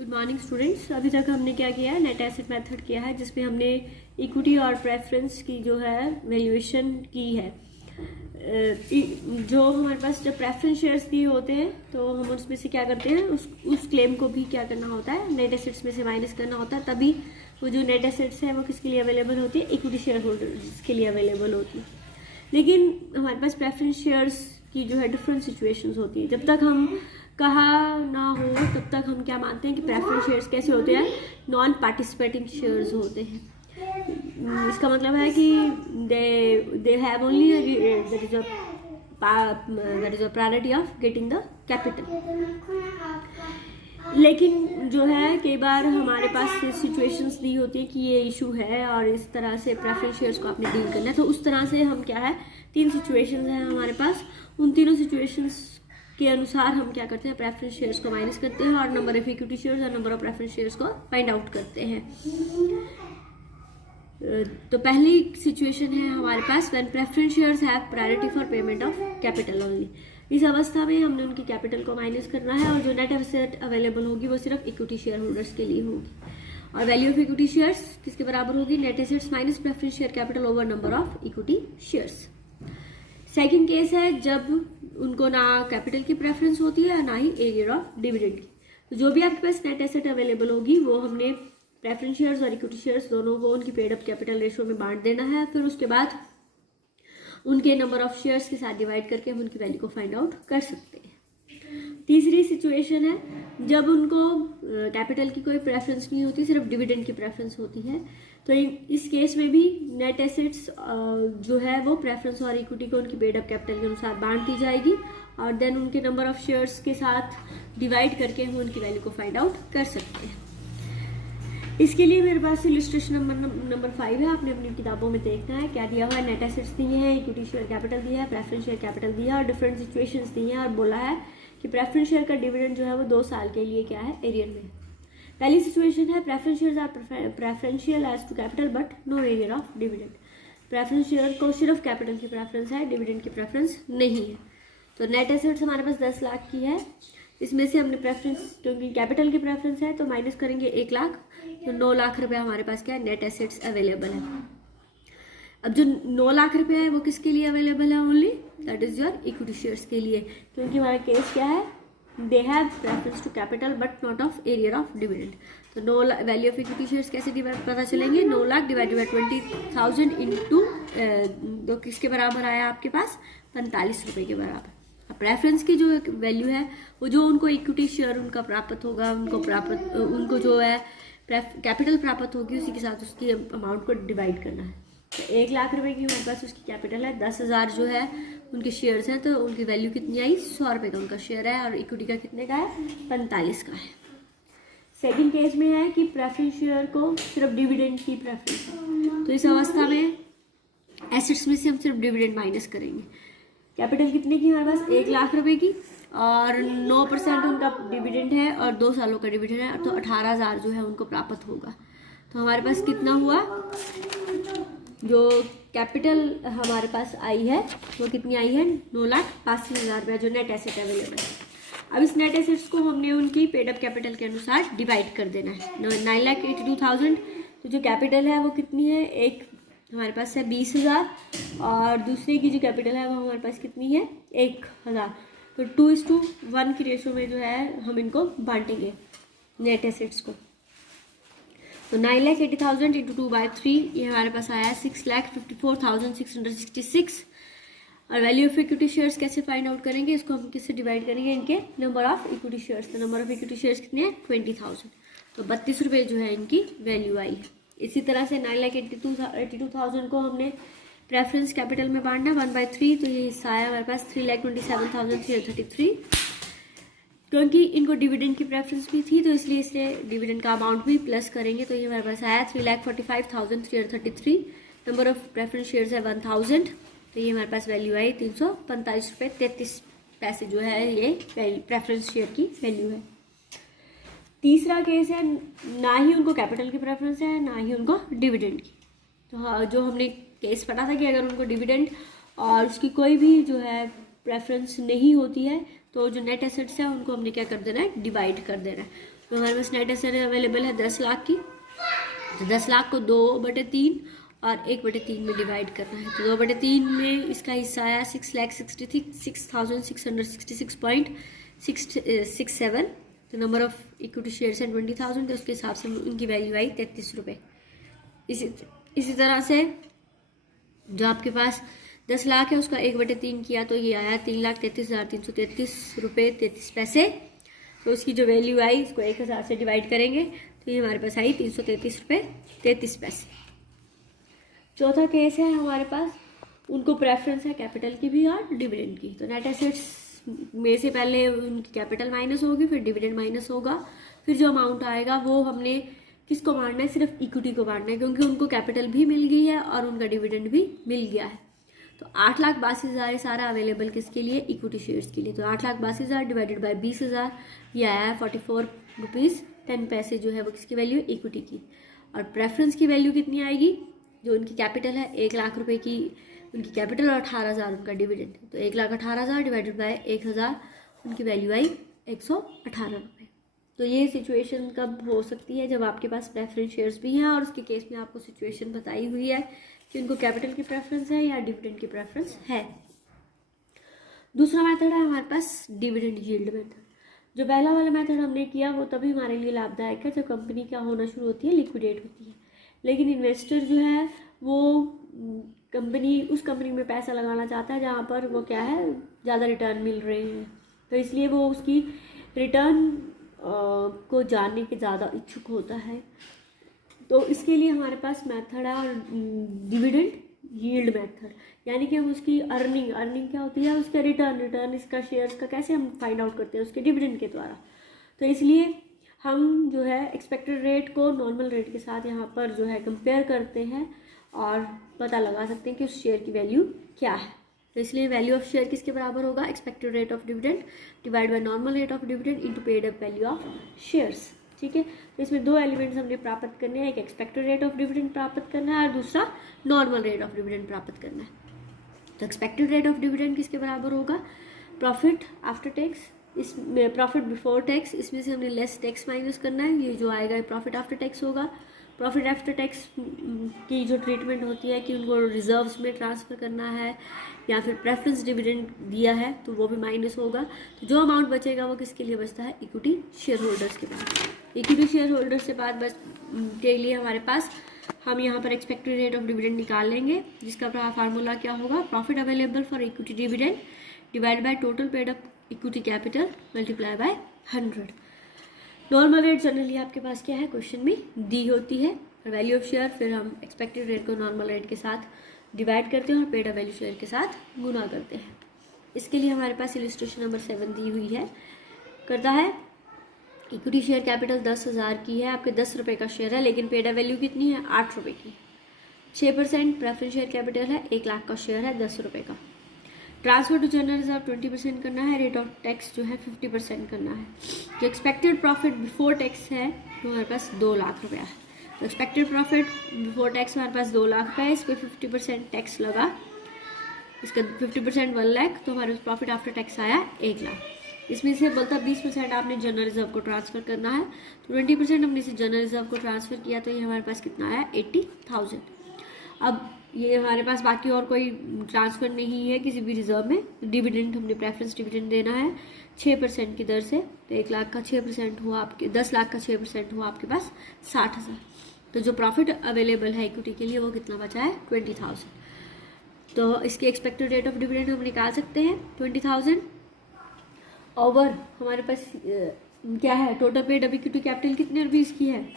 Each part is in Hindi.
Good morning students. अभी तक हमने क्या किया है, नेट एसेट मेथड किया है, जिसमें हमने इक्विटी और प्रेफरेंस की जो है वैल्यूएशन की है। जो हमारे पास जब प्रेफरेंस शेयर्स दिए होते हैं तो हम उसमें से क्या करते हैं, उस क्लेम को भी क्या करना होता है, नेट एसेट्स में से माइनस करना होता है। तभी वो जो नेट एसेट्स है वो किसके लिए अवेलेबल होती है, इक्विटी शेयर होल्डर्स के लिए अवेलेबल होती है। लेकिन हमारे पास प्रेफरेंस शेयर्स की जो है डिफरेंट सिचुएशंस होती है। जब तक हम कहा ना हो तब तक हम क्या मानते हैं कि प्रेफरेंस शेयर्स कैसे होते हैं, नॉन पार्टिसिपेटिंग शेयर्स होते हैं। इसका मतलब है कि they have only that is a priority of getting the capital. लेकिन जो है कई बार हमारे पास सिचुएशंस दी होती है कि ये इशू है और इस तरह से प्रेफरेंस शेयर्स को आपने डील करना है। तो उस तरह से हम क्या है, 3 सिचुएशंस हैं हमारे पास। उन तीनों सिचुएशंस के अनुसार हम क्या करते हैं, प्रेफरेंस शेयर्स को माइनस करते हैं और नंबर ऑफ इक्विटी शेयर्स और नंबर ऑफ प्रेफरेंस शेयर्स को फाइंड आउट करते हैं। तो पहली सिचुएशन है हमारे पास when preference shares have priority for payment of capital only. इस अवस्था में हमने उनकी कैपिटल को माइनस करना है और जो नेट एसेट अवेलेबल होगी वो सिर्फ इक्विटी शेयर होल्डर्स के लिए होगी। और वैल्यू ऑफ इक्विटी शेयर्स किसके बराबर होगी, net assets minus preference share capital over number of equity shares. Second case है जब उनको ना कैपिटल की प्रेफरेंस होती है ना ही एरियर ऑफ डिविडेंड की। तो जो भी आपके पास नेट एसेट अवेलेबल होगी वो हमने प्रेफरेंस शेयर्स और इक्विटी शेयर्स दोनों को उनकी पेड अप कैपिटल रेशियो में बांट देना है। फिर उसके बाद उनके नंबर ऑफ शेयर्स के साथ डिवाइड करके हम उनकी वैल्यू को फाइंड आउट कर सकते हैं। तीसरी सिचुएशन है जब उनको कैपिटल की कोई प्रेफरेंस नहीं होती, सिर्फ डिविडेंड की प्रेफरेंस होती है। तो इस केस में भी नेट एसेट्स जो है वो प्रेफरेंस और इक्विटी को उनकी पेड अप कैपिटल के अनुसार बांट दी जाएगी और देन उनके नंबर ऑफ शेयर्स के साथ डिवाइड करके हम उनकी वैल्यू को फाइंड आउट कर सकते हैं। इसके लिए मेरे पास इलस्ट्रेशन नंबर 5 है। आपने अपनी किताबों में देखना है क्या दिया हुआ है। नेट एसेट्स दिए हैं, इक्विटी शेयर कैपिटल दिया है, प्रेफरेंस शेयर कैपिटल दिया है और डिफरेंट सिचुएशंस दी हैं और बोला है कि प्रेफरेंस शेयर का डिविडेंड जो है वो 2 साल के लिए क्या है, एरियर में। पहली सिचुएशन है preference shares are preferential as to capital but no arrear of dividend. Preference share को सिर्फ कैपिटल की प्रेफरेंस है, डिविडेंड की प्रेफरेंस नहीं है। तो नेट एसेट्स हमारे पास 10 लाख की है। इसमें से हमने प्रेफरेंस, क्योंकि कैपिटल की प्रेफरेंस है तो माइनस करेंगे 1 लाख, तो 9 लाख रुपए हमारे पास क्या है, नेट एसेट्स अवेलेबल है। अब जो 9 लाख रुपए है वो किसके लिए अवेलेबल है, only that is your equity shares के लिए। क्योंकि हमारा केस क्या है, they have preference to capital but not of arrear of dividend. तो 9 वैल्यू ऑफ इक्विटी शेयर्स कैसे पता चलेंगे, 9 लाख डिवाइडेड बाई 20,000 इंटू तो किसके बराबर आया आपके पास, 45 रुपए के बराबर। प्रेफरेंस की जो वैल्यू है वो जो उनको इक्विटी शेयर उनका प्राप्त होगा, उनको जो है कैपिटल प्राप्त होगी उसी के साथ उसकी अमाउंट को डिवाइड करना है। तो 1 लाख रुपए की हमारे पास उसकी कैपिटल है, 10,000 जो है उनके शेयर्स हैं, तो उनकी वैल्यू कितनी आई, 100 रुपये का उनका शेयर है और इक्विटी का कितने का है, 45 का है। सेकंड केस में है कि प्रेफरेंस शेयर को सिर्फ डिविडेंड की प्रेफरेंस है। तो इस अवस्था में एसेट्स में से हम सिर्फ डिविडेंड माइनस करेंगे। कैपिटल कितने की हमारे पास, 1 लाख रुपए की और 9% उनका डिविडेंड है और 2 सालों का डिविडेंड है, तो 18,000 जो है उनको प्राप्त होगा। तो हमारे पास कितना हुआ, जो कैपिटल हमारे पास आई है वो कितनी आई है, 9,85,000 रुपया जो नेट एसेट अवेलेबल है। अब इस नेट एसेट्स को हमने उनकी पेड अप कैपिटल के अनुसार डिवाइड कर देना है। 9,82,000, तो जो कैपिटल है वो कितनी है, एक हमारे पास है 20,000 और दूसरे की जो कैपिटल है वो हमारे पास कितनी है, 1,000। तो 2:1 की रेशो में जो है हम इनको बांटेंगे नेट एसेट्स को। तो 9,80,000 इंटू 2/3 ये हमारे पास आया 6,54,666। और वैल्यू ऑफ इक्विटी शेयर्स कैसे फाइंड आउट करेंगे, इसको हम किससे डिवाइड करेंगे, इनके नंबर ऑफ इक्विटी शेयर्स। तो नंबर ऑफ इक्विटी शेयर्स कितने हैं, 20,000। तो 32 रुपये जो है इनकी वैल्यू आई है। इसी तरह से 9,82,000 को हमने प्रेफरेंस कैपिटल में बांटना 1/3, तो ये हिस्सा आया हमारे पास 3,27,333। क्योंकि इनको डिविडेंड की प्रेफरेंस भी थी तो इसलिए इससे डिविडेंड का अमाउंट भी प्लस करेंगे, तो ये हमारे पास आया 3,45,333। नंबर ऑफ प्रेफरेंस शेयर्स है 1,000, तो ये हमारे पास वैल्यू आई 345 रुपये 33 पैसे जो है ये प्रेफरेंस शेयर की वैल्यू है। तीसरा केस है, ना ही उनको कैपिटल की प्रेफरेंस है ना ही उनको डिविडेंड की। तो हाँ, जो हमने केस पढ़ा था कि अगर उनको डिविडेंड और उसकी कोई भी जो है प्रेफरेंस नहीं होती है तो जो नेट एसेट्स है उनको हमने क्या कर देना है, डिवाइड कर देना है। तो हमारे पास नेट एसेट अवेलेबल है 10 लाख की। तो 10 लाख को 2/3 और 1/3 में डिवाइड करना है। तो 2/3 में इसका हिस्सा आया 6,66,666.667। तो नंबर ऑफ इक्विटी शेयर्स हैं 20,000। तो उसके हिसाब से उनकी वैल्यू आई 33 रुपये। इसी तरह से जो आपके पास 10 लाख है उसका 1/3 किया तो ये आया 3,33,333 रुपये 33 पैसे। तो उसकी जो वैल्यू आई इसको 1000 से डिवाइड करेंगे तो ये हमारे पास आई 333 रुपये 33 पैसे। चौथा केस है हमारे पास, उनको प्रेफरेंस है कैपिटल की भी और डिविडेंड की। तो नेट एसेट्स में से पहले उनकी कैपिटल माइनस होगी, फिर डिविडेंड माइनस होगा, फिर जो अमाउंट आएगा वो हमने किसको बांटना है, सिर्फ इक्विटी को बांटना है, क्योंकि उनको कैपिटल भी मिल गई है और उनका डिविडेंड भी मिल गया है। तो 8,82,000 सारा अवेलेबल किसके लिए, इक्विटी शेयर्स के लिए। तो 8,82,000 डिवाइडेड बाय 20,000 ये आया है 44 रुपीज़ 10 पैसे जो है वो किसकी वैल्यू, इक्विटी की। और प्रेफरेंस की वैल्यू कितनी आएगी, जो उनकी कैपिटल है 1 लाख रुपए की उनकी कैपिटल और 18,000 उनका डिविडेंड। तो 1,18,000 डिवाइडेड बाय 1,000 उनकी वैल्यू आई 118 रुपये। तो ये सिचुएशन कब हो सकती है, जब आपके पास प्रेफरेंस शेयर्स भी हैं और उसके केस में आपको सिचुएशन बताई हुई है कि उनको कैपिटल की प्रेफरेंस है या डिविडेंड की प्रेफरेंस है। दूसरा मेथड है हमारे पास डिविडेंड यील्ड मेथड। जो पहला वाला मेथड हमने किया वो तभी हमारे लिए लाभदायक है जब कंपनी क्या होना शुरू होती है, लिक्विडेट होती है। लेकिन इन्वेस्टर जो है वो उस कंपनी में पैसा लगाना चाहता है जहाँ पर वो क्या है, ज़्यादा रिटर्न मिल रहे हैं। तो इसलिए वो उसकी रिटर्न को जानने के ज़्यादा इच्छुक होता है। तो इसके लिए हमारे पास मेथड है और डिविडेंड यील्ड मेथड, यानी कि हम उसकी अर्निंग क्या होती है, उसका रिटर्न इसका शेयर्स का कैसे हम फाइंड आउट करते हैं, उसके डिविडेंड के द्वारा। तो इसलिए हम जो है एक्सपेक्टेड रेट को नॉर्मल रेट के साथ यहाँ पर जो है कंपेयर करते हैं और पता लगा सकते हैं कि उस शेयर की वैल्यू क्या है। तो इसलिए वैल्यू ऑफ शेयर किसके बराबर होगा, expected rate of dividend divide by normal rate of dividend into paid up value of shares. ठीक है, तो इसमें दो एलिमेंट्स हमने प्राप्त करने हैं, एक एक्सपेक्टेड रेट ऑफ डिविडेंड प्राप्त करना है और दूसरा नॉर्मल रेट ऑफ डिविडेंड प्राप्त करना है। तो एक्सपेक्टेड रेट ऑफ डिविडेंड किसके बराबर होगा, प्रॉफिट आफ्टर टैक्स, इसमें प्रॉफिट बिफोर टैक्स, इसमें से हमने लेस टैक्स माइनस करना है, ये जो आएगा प्रॉफिट आफ्टर टैक्स होगा। प्रॉफिट आफ्टर टैक्स की जो ट्रीटमेंट होती है कि उनको रिजर्व्स में ट्रांसफ़र करना है या फिर प्रेफरेंस डिविडेंड दिया है तो वो भी माइनस होगा। तो जो अमाउंट बचेगा वो किसके लिए बचता है, इक्विटी शेयर होल्डर्स के पास। इक्विटी शेयर होल्डर्स से बाद बस के लिए हमारे पास हम यहाँ पर एक्सपेक्टेड रेट ऑफ डिविडेंड निकाल लेंगे, जिसका फार्मूला क्या होगा, profit available for equity dividend divide by total paid up equity capital multiply by 100। Normal rate generally आपके पास क्या है, क्वेश्चन में दी होती है। वैल्यू ऑफ शेयर फिर हम एक्सपेक्टेड रेट को नॉर्मल रेट के साथ डिवाइड करते हैं और पेड अप वैल्यू शेयर के साथ गुना करते हैं। इसके लिए हमारे पास इलस्ट्रेशन नंबर 7 दी हुई है। करता है इक्विटी शेयर कैपिटल 10,000 की है, आपके 10 रुपये का शेयर है, लेकिन पेड अप वैल्यू कितनी है, 8 रुपये की। 6% प्रेफरेंस शेयर कैपिटल है, 1 लाख का शेयर है 10 रुपये का। ट्रांसफर टू जनरल रिजर्व 20% करना है, रेट ऑफ टैक्स जो है 50% करना है। जो एक्सपेक्टेड प्रॉफिट बिफोर टैक्स है वो हमारे पास 2 लाख रुपया है। तो एक्सपेक्टेड प्रॉफिट बिफोर टैक्स हमारे पास 2 लाख का है, इस पर 50% टैक्स लगा, इसका 50% 1 लाख, तो हमारे पास प्रॉफिट आफ्टर टैक्स आया 1 लाख। इसमें से बोलता 20% आपने जनरल रिजर्व को ट्रांसफ़र करना है, तो 20% हमने इसे जनरल रिजर्व को ट्रांसफ़र किया तो ये हमारे पास कितना आया 80,000। अब ये हमारे पास बाकी और कोई ट्रांसफ़र नहीं है किसी भी रिजर्व में। डिविडेंड हमने प्रेफरेंस डिविडेंड देना है 6% की दर से, तो 1 लाख का 6% हुआ आपके, 10 लाख का 6% हुआ आपके पास 60,000। तो जो प्रॉफिट अवेलेबल है इक्विटी के लिए वो कितना बचा है 20,000। तो इसकी एक्सपेक्टेड रेट ऑफ डिविडेंड हम निकाल सकते हैं 20,000 ओवर हमारे पास क्या है, total paid up equity capital कितने रुपीज़ की है,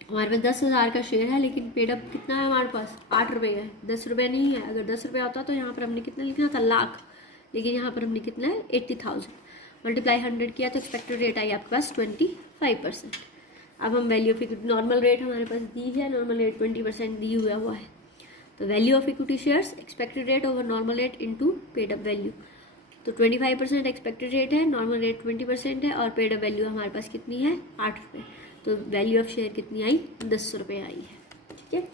हमारे पास 10,000 का शेयर है, लेकिन पेड अप कितना है हमारे पास 8 रुपये है, 10 रुपये नहीं है। अगर 10 रुपये होता तो यहाँ पर हमने कितना लिखना था, लाख, लेकिन यहाँ पर हमने कितना है 80,000 मल्टीप्लाई 100 किया तो एक्सपेक्टेड रेट आई आपके पास 25%। अब हम value of equity, normal rate हमारे पास दी है, नॉर्मल रेट 20% दी हुआ है। तो value of equity shares expected rate over normal rate into paid up value. तो 25% एक्सपेक्टेड रेट है, नॉर्मल रेट 20% है और पेड अप वैल्यू हमारे पास कितनी है 8 रुपये। तो वैल्यू ऑफ शेयर कितनी आई 10 रुपये आई है। ठीक है,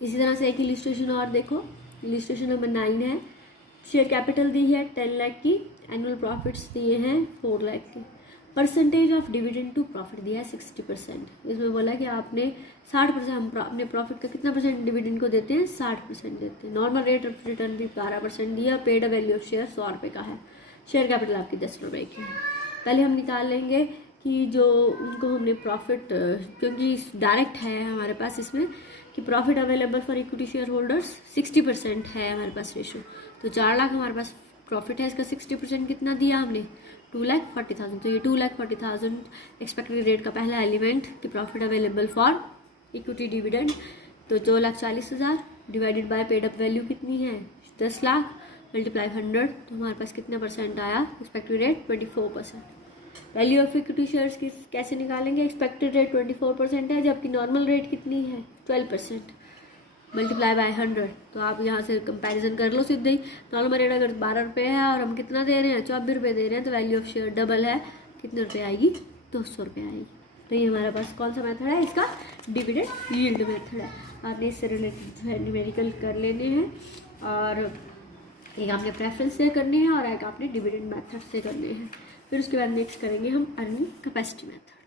इसी तरह से एक इलिस्ट्रेशन और देखो, इलिस्ट्रेशन नंबर 9 है। शेयर कैपिटल दी है 10 लाख की, एनुअल प्रॉफिट्स दिए हैं 4 लाख की। Percentage of dividend to profit दिया है 60%। इसमें बोला कि आपने 60%, हम अपने प्रॉफिट का कितना परसेंट डिविडेंड को देते हैं, 60% देते हैं। नॉर्मल रेट ऑफ रिटर्न भी 12% दिया। पेड वैल्यू ऑफ शेयर 100 रुपये का है। शेयर कैपिटल आपकी 10 रुपये की है। पहले हम निकाल लेंगे कि जो उनको हमने प्रॉफिट, क्योंकि डायरेक्ट है हमारे पास इसमें कि profit available for equity share holders 60% है हमारे पास रेशो। तो 4 लाख हमारे पास प्रॉफिट है, इसका 60% कितना दिया हमने, 2,40,000। तो ये 2,40,000 एक्सपेक्टेड रेट का पहला एलिमेंट कि profit available for equity dividend. तो 2,40,000 divided by paid up value कितनी है, 10 लाख, मल्टीप्लाई 100, तो हमारे पास कितना परसेंट आया, expected rate 24%। Value of equity shares की कैसे निकालेंगे, एक्सपेक्टेड रेट 24% है, जबकि नॉर्मल रेट कितनी है 12%, मल्टीप्लाई बाय 100। तो आप यहाँ से कंपैरिजन कर लो सीधे ही। नॉर्मल रेट अगर 12 रुपये है और हम कितना दे रहे हैं, 24 रुपये दे रहे हैं, तो वैल्यू ऑफ शेयर डबल है, कितने रुपये आएगी, 200 रुपये आएगी। तो ये हमारे पास कौन सा मेथड है, इसका डिविडेंड यील्ड मेथड है। आपने इससे रिलेटेड न्यूमेरिकल कर लेने हैं, और एक आपने प्रेफरेंस से करनी है और एक आपने डिविडेंड मेथड से करने हैं। फिर उसके बाद नेक्स्ट करेंगे हम अर्निंग कैपेसिटी मेथड।